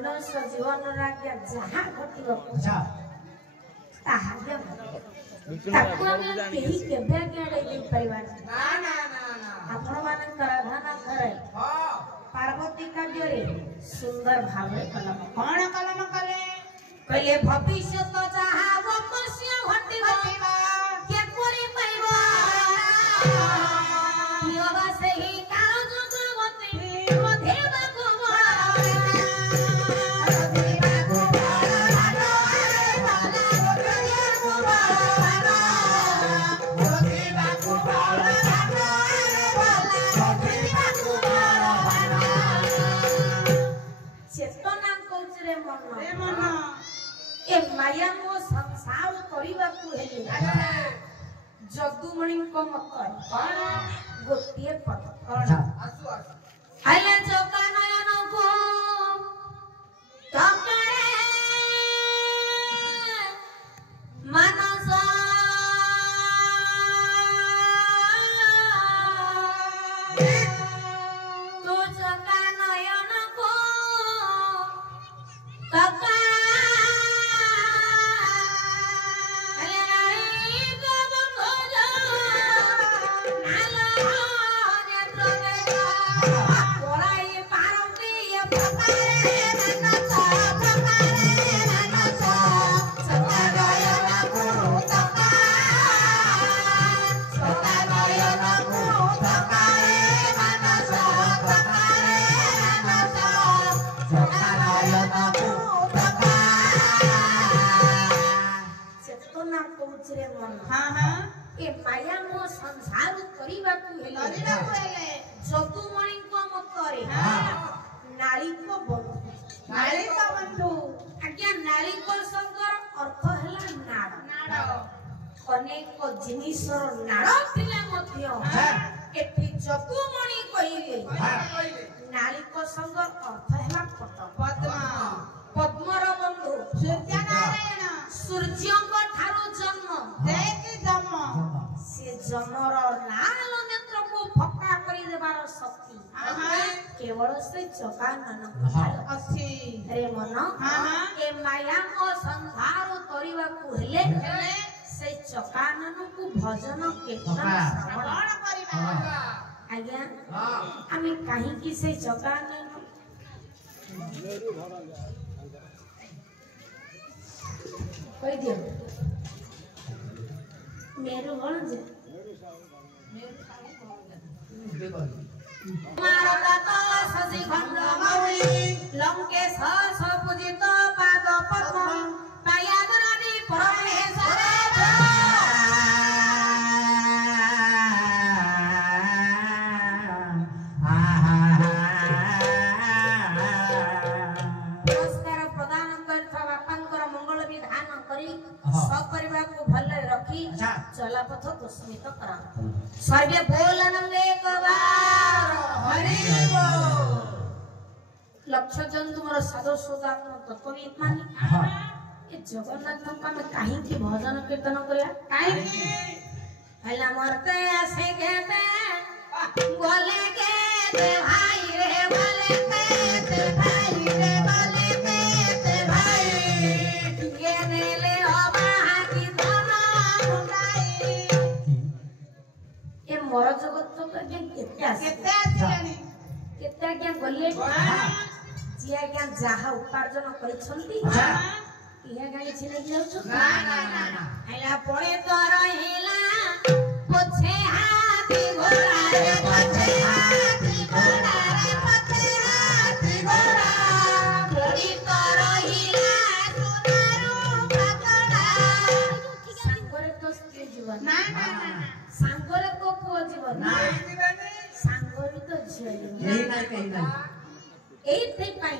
मनुष्य जीवन राज्य जहाँ घटिब ताहा ताकू आमे केही केबे आगे दे परिवार ना ना ना ना आपण माने कराधाना करे पार्वती काव्य सुंदर भावे कलम कोन कलम कले कहले भविष्य तो जहाँ अवश्य घटिबा के कोरी पाइबा योगा से ही काल जगवती मधेबा माया मो संसार करिबा को हेले जदुमणि को मत गोटिए पद आसु आसु आले जोका नयन को तकरे मानस तो जोका नयन को तकरे संसार करिबा को हेले जदुमणि को मतरे नाली को बंधु आज्ञा नाली को संगर अर्थ हला नाड़ अनेक जिनिसर नाड़ थिले मध्य एठी जदुमणि कहिले नाली को संगर अर्थ हला पद्म पद्मर बंधु सूर्य नारायण सूर्यंग ठारो जन्म देकी जन्म से जमर लाल नेत्र को फक्का करी देबार शक्ति केवल से जगानन अछि रे मन ए माया को संसार करिबा को हेले से जगानन को भजन कीर्तन श्रवण करिबा आज्ञा आमी काहे कि से जगानन कहि दियो मेरू गण जे मारता तो सजी खंड मौली लंकेश सपूजित पाद पद्म पायादरानी परमेश्वर नमस्कार प्रदान करथा बापांकर मंगल विधान करी सपरिवार को भले रखी चला पथ तो स्मित करा सर्वे बोलनम एक बार हरि बोल लक्ष्य जन तुमरो साधु सुदात्म तत्वविद मानी ए जगन्नाथ का में काहे की भजन कीर्तन करया काहे की हला मरते आसे गेते बोले के भाई रे बोले के भाई रे बोले के भाई गेने ले मोर जगत तो केते आसिलानी केते क्या गले जिया क्या जहा उपार्जन करिसंती इहा गाली छिले जाउछ ना ना ना हैला पळे तो रहिला पोछे हाथी घोड़ा रे पोछे हाथी घोड़ा रे पोछे हाथी घोड़ा पड़ी तो रहिला सुनारू पातड़ा सांगरे तो स्त्री जीवन ना ना ना सांगरे को पुओ जीवन नाही जीवनी सांगरे तो झियो जीवन नाही कहि नाही एथि पई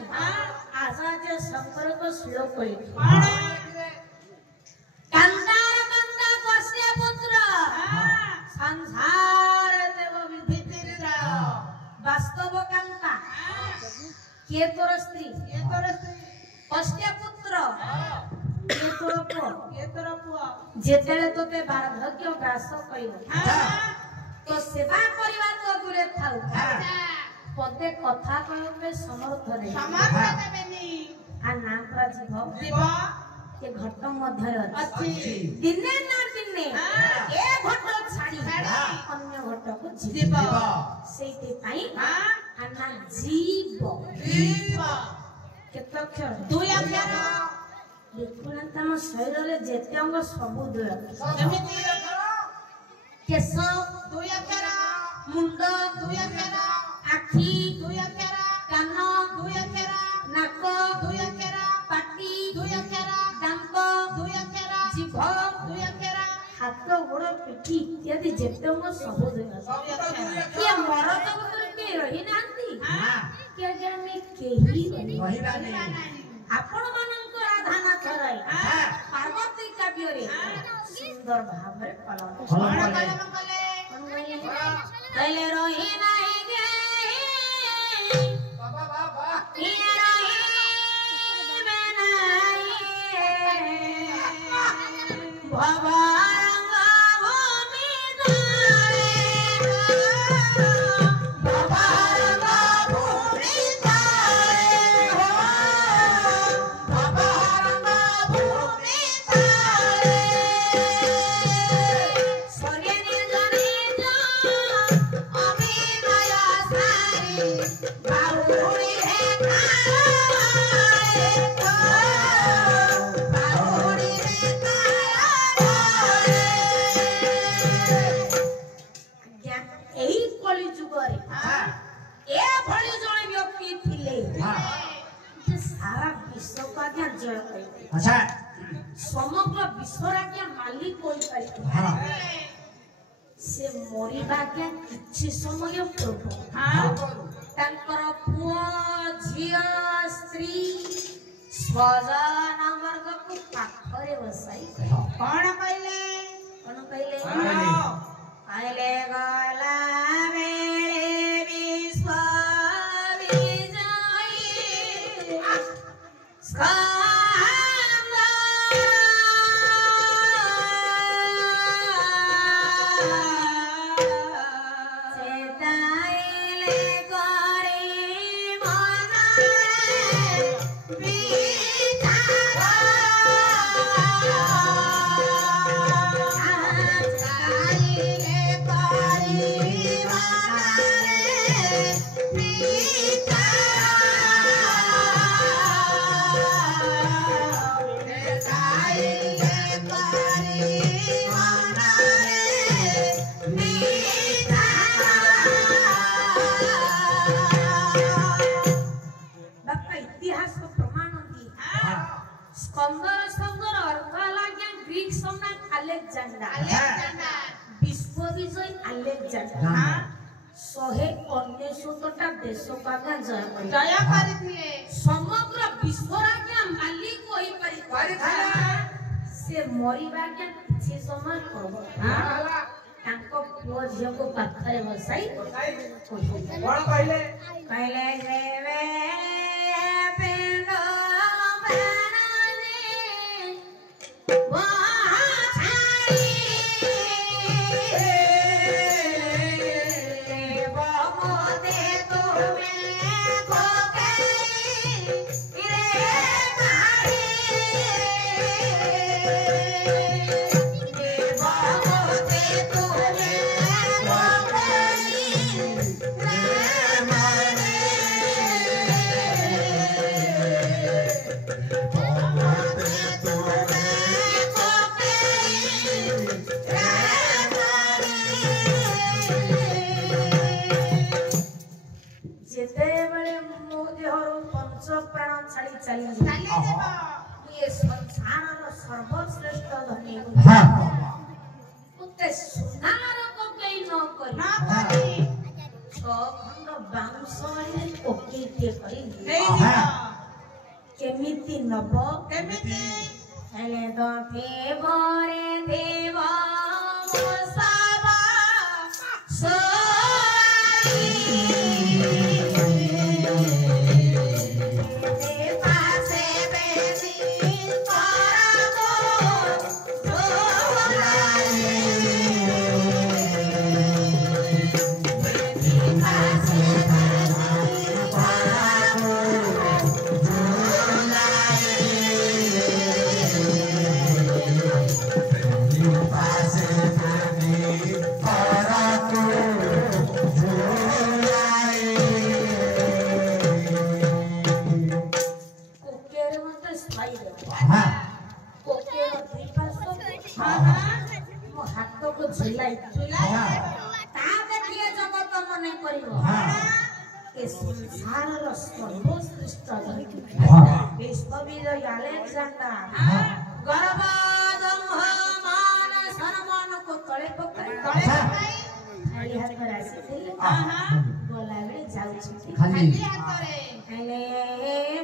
आचार्य शंकर को श्लोक कहि कंदार कंदा कस्य पुत्र संसार देव विधितिर वास्तव कंता के तोर स्त्री कस्य पुत्र के तोर पुओ जेतेले तोते वार्धक्य ग्रास करिवो तो सेवा परिवार तो दूरे थाउ पदे कथा कहबे समर्थ रे आ नाम pra जीव के घट मध्य अछि दिने ना दिने ए घट छाड़ी अन्य घट को जीव सेते पई आना जीव केत अक्षर दुई अक्षर देखुना तम शरीर रे जेते अंग सब दुई अक्षर एमिति केश दुई अक्षर मुंड दुई अक्षर आखी दुई अक्षर कान दुई अक्षर नाक दुई अक्षर पाटी दुई अक्षर दांत दुई अक्षर जीभ दुई अक्षर हाथ गोड़ पिठी इत्यादि जेते अंग सब दुई अक्षर ये मरद जगत के रही नांती के जे में केही रही नाही आपण मानक राधाना कराई पार्वती काव्य रे सुंदर भाव रे कलम कले रही नाही गे बाबा बाबा ये रही बनाई बाबा अच्छा समग्र विश्वरा के मालिक कोई पाई से मरिबा के किछि समय प्रभु तांकर पुआ झिया स्त्री स्वजन वर्ग को पाखरे बसाई कोन कहले आइले गला मेरे विश्व विजयी विश्व विजय अलेक्जेंडर शहे 19 देश का जय करथिले समग्र विश्व राज्य मालिक होई पारि से मरिबा के किछि समय करबो तांको पुओ झियो को पाखरे बसाई कोन कहले हेवे पेंडो ये संसार सर्वश्रेष्ठ धनी उते सुनार को कई न करी खंड बाउंस ओके के करी केमिति नब केमिति हेले द देवरे देव मोसाबा ସଂସାରର ସର୍ବଶ୍ରେଷ୍ଠ ଧର୍ମ ବିଶ୍ୱବୀର ଆଲେକ୍ସାଣ୍ଡାର ଗର୍ବ ଦମ୍ଭ ମାନ ସମ୍ମାନକୁ ତଳେ ପକାଇ ଖାଲି ହାତରେ ଆସିଥିଲେ ଗଲାବେଳେ ଯାଉଛନ୍ତି ଖାଲି ହାତରେ